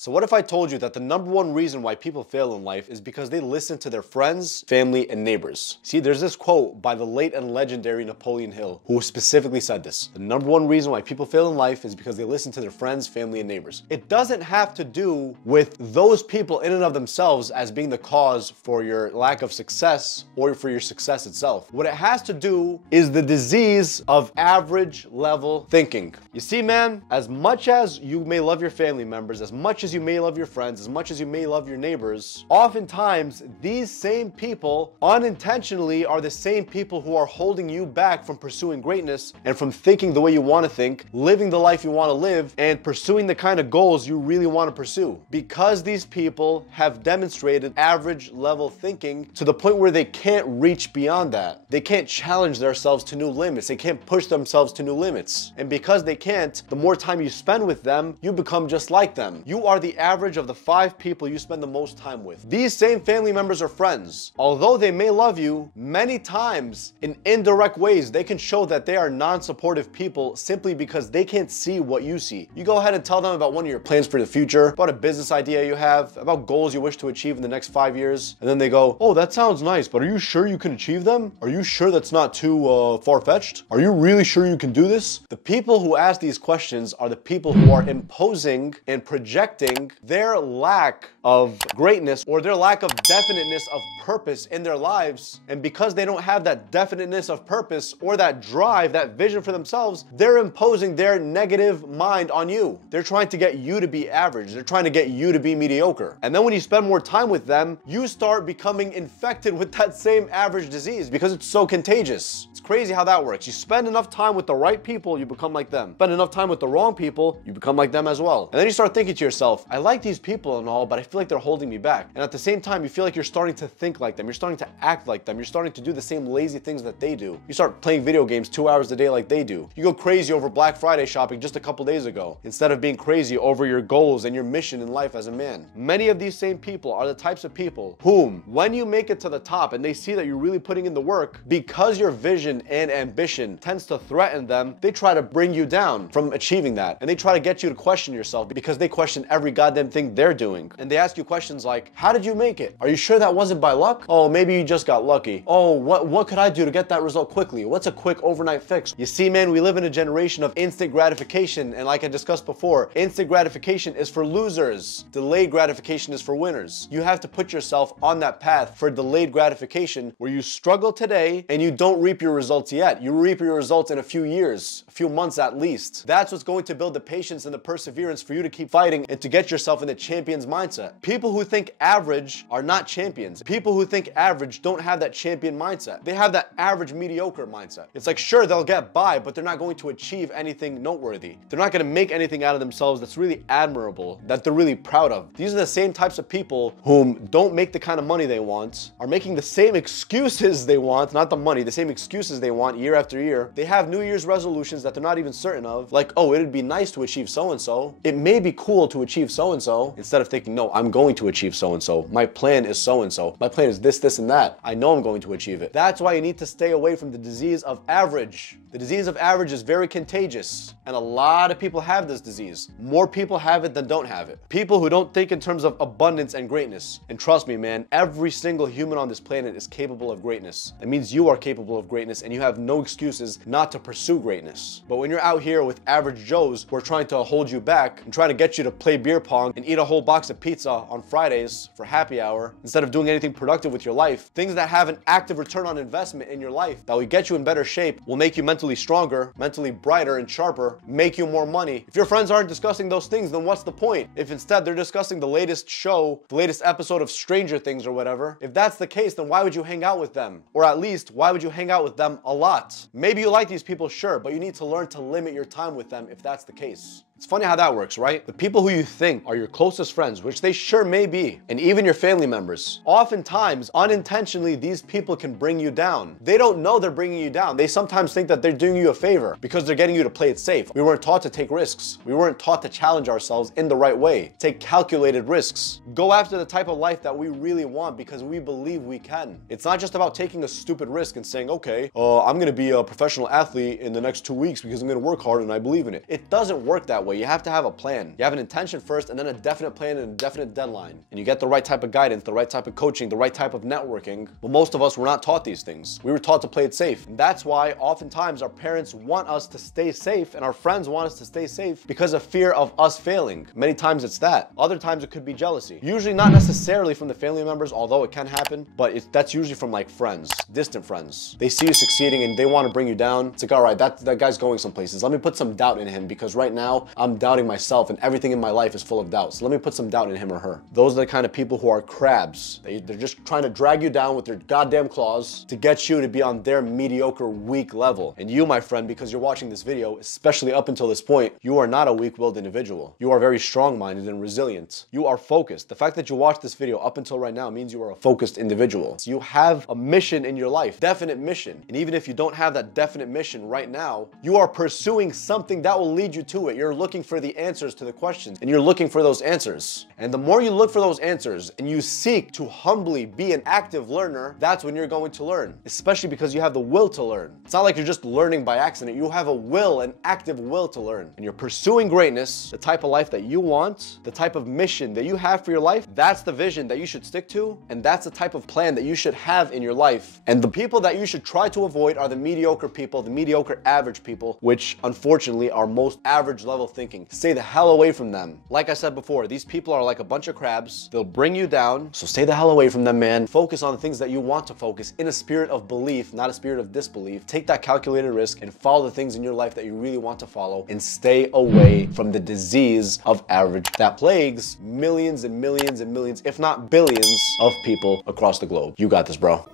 So what if I told you that the number one reason why people fail in life is because they listen to their friends, family, and neighbors? See, there's this quote by the late and legendary Napoleon Hill, who specifically said this. The number one reason why people fail in life is because they listen to their friends, family, and neighbors. It doesn't have to do with those people in and of themselves as being the cause for your lack of success or for your success itself. What it has to do is the disease of average level thinking. You see, man, as much as you may love your family members, as much as you may love your friends, as much as you may love your neighbors, oftentimes these same people unintentionally are the same people who are holding you back from pursuing greatness and from thinking the way you want to think, living the life you want to live, and pursuing the kind of goals you really want to pursue. Because these people have demonstrated average level thinking to the point where they can't reach beyond that. They can't challenge themselves to new limits. They can't push themselves to new limits. And because they can't, the more time you spend with them, you become just like them. You are the average of the 5 people you spend the most time with. These same family members or friends, although they may love you, many times in indirect ways, they can show that they are non-supportive people simply because they can't see what you see. You go ahead and tell them about one of your plans for the future, about a business idea you have, about goals you wish to achieve in the next 5 years, and then they go, "Oh, that sounds nice, but are you sure you can achieve them? Are you sure that's not too far-fetched? Are you really sure you can do this?" The people who ask these questions are the people who are imposing and projecting their lack of greatness or their lack of definiteness of purpose in their lives. And because they don't have that definiteness of purpose or that drive, that vision for themselves, they're imposing their negative mind on you. They're trying to get you to be average. They're trying to get you to be mediocre. And then when you spend more time with them, you start becoming infected with that same average disease because it's so contagious. It's crazy how that works. You spend enough time with the right people, you become like them. Spend enough time with the wrong people, you become like them as well. And then you start thinking to yourself, I like these people and all, but I feel like they're holding me back. And at the same time, you feel like you're starting to think like them. You're starting to act like them. You're starting to do the same lazy things that they do. You start playing video games 2 hours a day like they do. You go crazy over Black Friday shopping just a couple days ago, instead of being crazy over your goals and your mission in life as a man. Many of these same people are the types of people whom, when you make it to the top and they see that you're really putting in the work, because your vision and ambition tends to threaten them, they try to bring you down from achieving that. And they try to get you to question yourself because they question every goddamn thing they're doing. And they ask you questions like, how did you make it? Are you sure that wasn't by luck? Oh, maybe you just got lucky. Oh, what could I do to get that result quickly? What's a quick overnight fix? You see, man, we live in a generation of instant gratification. And like I discussed before, instant gratification is for losers. Delayed gratification is for winners. You have to put yourself on that path for delayed gratification where you struggle today and you don't reap your results yet. You reap your results in a few years, a few months at least. That's what's going to build the patience and the perseverance for you to keep fighting and to get yourself in the champion's mindset. People who think average are not champions. People who think average don't have that champion mindset. They have that average mediocre mindset. It's like, sure, they'll get by, but they're not going to achieve anything noteworthy. They're not going to make anything out of themselves that's really admirable, that they're really proud of. These are the same types of people whom don't make the kind of money they want, are making the same excuses they want, not the money, the same excuses they want year after year. They have New Year's resolutions that they're not even certain of, like, oh, it'd be nice to achieve so-and-so. It may be cool to achieve so-and-so, instead of thinking, no, I'm going to achieve so-and-so. My plan is so-and-so. My plan is this, this, and that. I know I'm going to achieve it. That's why you need to stay away from the disease of average. The disease of average is very contagious, and a lot of people have this disease. More people have it than don't have it. People who don't think in terms of abundance and greatness. And trust me, man, every single human on this planet is capable of greatness. That means you are capable of greatness, and you have no excuses not to pursue greatness. But when you're out here with average Joes who are trying to hold you back and trying to get you to play beer pong and eat a whole box of pizza on Fridays for happy hour, instead of doing anything productive with your life, things that have an active return on investment in your life that will get you in better shape, will make you mentally stronger, mentally brighter and sharper, make you more money. If your friends aren't discussing those things, then what's the point? If instead they're discussing the latest show, the latest episode of Stranger Things or whatever, if that's the case, then why would you hang out with them? Or at least, why would you hang out with them a lot? Maybe you like these people, sure, but you need to learn to limit your time with them if that's the case. It's funny how that works, right? The people who you think are your closest friends, which they sure may be, and even your family members, oftentimes, unintentionally, these people can bring you down. They don't know they're bringing you down. They sometimes think that they're doing you a favor because they're getting you to play it safe. We weren't taught to take risks. We weren't taught to challenge ourselves in the right way. Take calculated risks. Go after the type of life that we really want because we believe we can. It's not just about taking a stupid risk and saying, okay, I'm gonna be a professional athlete in the next 2 weeks because I'm gonna work hard and I believe in it. It doesn't work that way. way. You have to have a plan. You have an intention first, and then a definite plan and a definite deadline. And you get the right type of guidance, the right type of coaching, the right type of networking. But most of us were not taught these things. We were taught to play it safe. And that's why oftentimes our parents want us to stay safe and our friends want us to stay safe because of fear of us failing. Many times it's that. Other times it could be jealousy. Usually not necessarily from the family members, although it can happen, but that's usually from like friends, distant friends. They see you succeeding and they want to bring you down. It's like, all right, that guy's going some places. Let me put some doubt in him because right now I'm doubting myself and everything in my life is full of doubt. So let me put some doubt in him or her. Those are the kind of people who are crabs. They're just trying to drag you down with their goddamn claws to get you to be on their mediocre, weak level. And you, my friend, because you're watching this video, especially up until this point, you are not a weak-willed individual. You are very strong-minded and resilient. You are focused. The fact that you watched this video up until right now means you are a focused individual. So you have a mission in your life, definite mission. And even if you don't have that definite mission right now, you are pursuing something that will lead you to it. You're looking for the answers to the questions and you're looking for those answers. And the more you look for those answers and you seek to humbly be an active learner, that's when you're going to learn, especially because you have the will to learn. It's not like you're just learning by accident. You have a will, an active will to learn. And you're pursuing greatness, the type of life that you want, the type of mission that you have for your life. That's the vision that you should stick to. And that's the type of plan that you should have in your life. And the people that you should try to avoid are the mediocre people, the mediocre average people, which unfortunately are most average level thinking. Stay the hell away from them. Like I said before, these people are like a bunch of crabs. They'll bring you down. So stay the hell away from them, man. Focus on the things that you want to focus in a spirit of belief, not a spirit of disbelief. Take that calculated risk and follow the things in your life that you really want to follow and stay away from the disease of average that plagues millions and millions and millions, if not billions of people across the globe. You got this, bro.